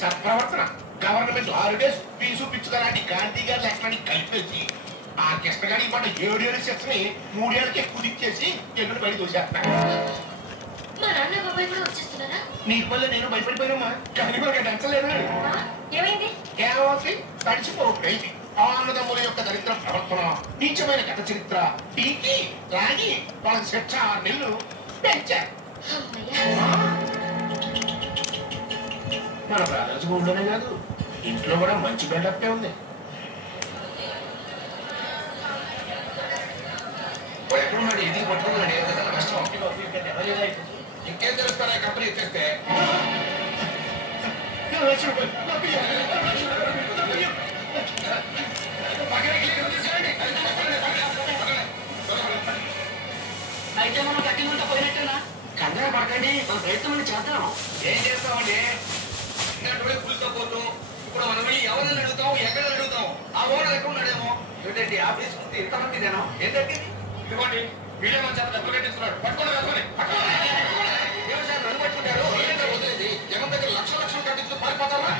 సత్ప్రవర్తన government holidays fee పిచ్చుదలాంటి Gandhi గారి లెక్కలని కలిపేసి ఆ కృష్ణగాడి మాట 7 ఏళ్ళ శిక్షని 3 ఏళ్ళకే కుదిచ్చేసి ఎన్నుడు బయట దూసేస్తాను. మా నాన్న బాబాయ్ కూడా వచ్చేస్తున్నారా? నీకు వల్ల నేను భయపడిపోయానమ్మా. కానీ మనకి నచ్చలేదు. ఏమైంది? కేవలం తడిచిపోయింది. ఆనందముల యొక్క దరిద్ర ప్రవర్తన, నీచమైన కథ చరిత్ర, టీకి లాగి వాళ్ళకి శిక్ష 6 నెలలు పెంచారు. మన బ్రదర్స్ ఊళ్ళోనే కాదు, ఇంట్లో కూడా మంచి బిల్డప్పే ఉంది. ఎక్కడున్నాడు? ఇది పట్టుకున్నాడు. ఏదైనా కష్టం ఇంకేం తెలుస్తారా? కంపెనీ ఎత్తేస్తే అయితే మనం కట్టింగుంటే పోయినట్టేనా? కంగారు పడకండి, మన ప్రయత్నం చేద్దాం. ఏం చేస్తామండి? పులితో పోతాం. ఇప్పుడు మనం ఎవరిని అడుగుతాం, ఎక్కడ అడుగుతాం? ఆ ఓనర్ ఎక్కడ ఉన్నాడేమో. ఏంటండి ఆఫీస్ ముందు ఇంతమంది జనం ఏంటండి? ఇదిగోండి వీళ్ళేమో చాలా డబ్బులు కట్టిస్తున్నాడు. పట్టుకోండి వ్యవసాయం నన్ను పట్టుకుంటారు. వదిలేది జనం దగ్గర లక్షలు కట్టించు పారిపోతావా?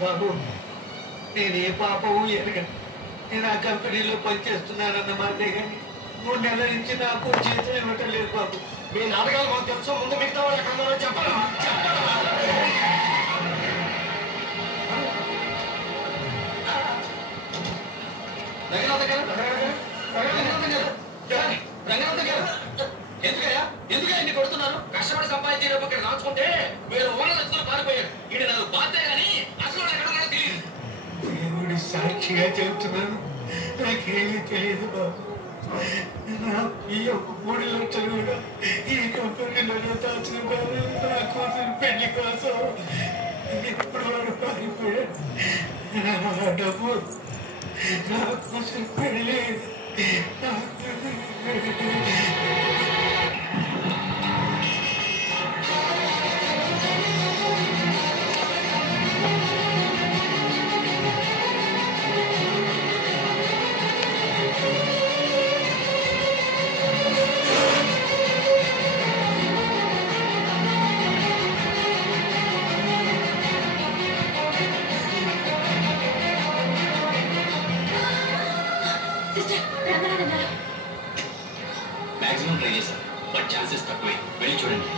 బాబు, నేనే పాపము ఎరగను. నేను ఆ కంపెనీలో పనిచేస్తున్నానన్నమాట, కానీ 3 నెలల నుంచి నాకు చేతులు ఇవ్వటం లేదు బాబు. మీ నాటకాలు మాకు తెలుసు. ముందు మిగతా వాళ్ళు ఎక్కడ ఉన్నారో చెప్పాలి. ఎందుకయ్యా ఇన్ని కొడుతున్నారు? కష్టపడి సంపాదించే డబ్బు ఇక్కడ దాచుకుంటే వీళ్ళు ఓనర్లు ఇద్దరు పారిపోయారు. ఇది నాకు బాధ్యత కానీ అసలు ఎక్కడ ఉన్నాడో తెలియదు. దేవుడి సాక్షిగా చెబుతున్నాను, నాకేమీ తెలియదు బాబు. ఈ 3 లక్షలు కూడా ఈ కంపెనీలో దాచుకున్నాను. నా కూతురు పెళ్లి కోసం ఇప్పుడు వాడు పారిపోయాడు. నా డబ్బు నా కూతురు పెళ్లి మాక్సిమం ట్రై చేశాను, బట్ ఛాన్సెస్ తక్కువే. వెళ్ళి చూడండి.